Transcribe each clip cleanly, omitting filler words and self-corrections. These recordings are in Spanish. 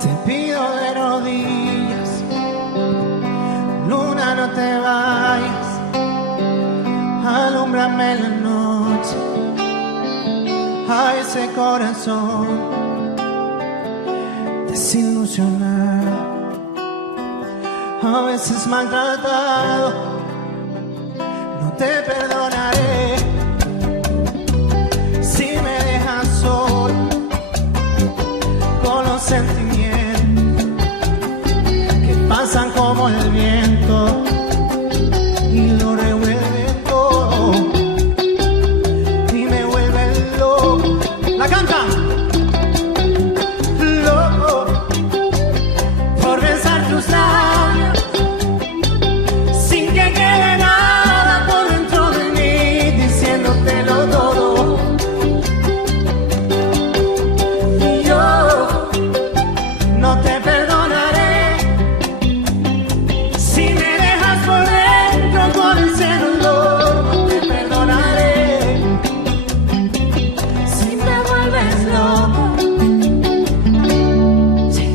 Te pido de rodillas, luna, no te vayas, alúmbrame la noche a ese corazón desilusionado, a veces maltratado. No te perdonaré si me dejas solo con los sentimientos que pasan como el viento y lo revuelven todo y me vuelven loco. La canta. Loco por besar tus labios sin que quede nada por dentro de mí, diciéndotelo todo. Y yo no te perdonaré si me dejas por dentro con ese dolor. No te perdonaré si me vuelves loco. Sí.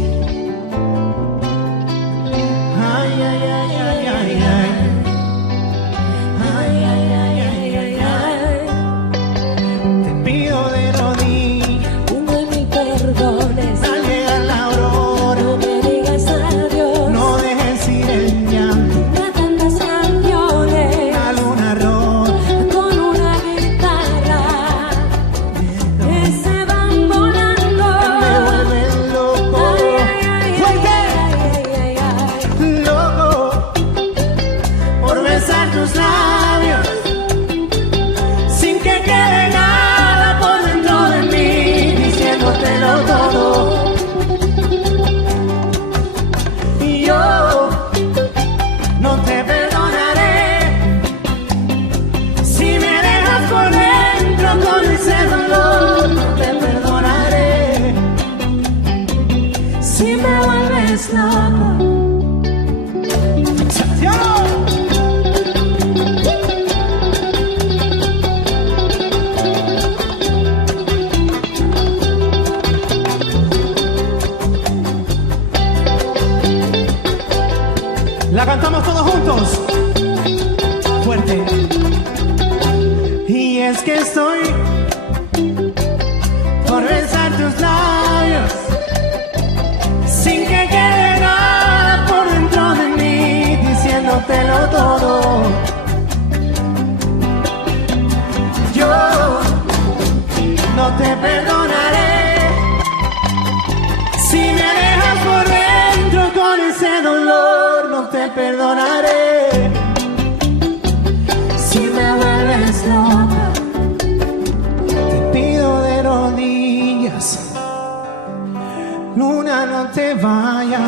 Ay, ay, ay, ay, ay, ay. Ay, ay, ay, ay, ay, ay. Te pido de rodillas, Uno en mi perdones, al llegar la aurora, no me digas adiós. no dejes ir el llanto. De tantas canciones, La luna roja con una guitarra que se van volando. me vuelve loco. Ay, ay, ay, ¡Fuerte! ay, ay, ay, ay. Loco por besar tus labios sin que quede nada por dentro de mí, diciéndotelo todo. Y yo no te perdonaré si me dejas por dentro con ese dolor. No te perdonaré Si me vuelves loco. Santiago. La cantamos todos juntos. Fuerte. Y es que estoy por besar tus labios sin que quede nada por dentro de mí, diciéndotelo todo. Yo no te perdonaré si me dejas por dentro con ese dolor. No te perdonaré Si me vuelves loca. te pido de rodillas, luna, no te vayas.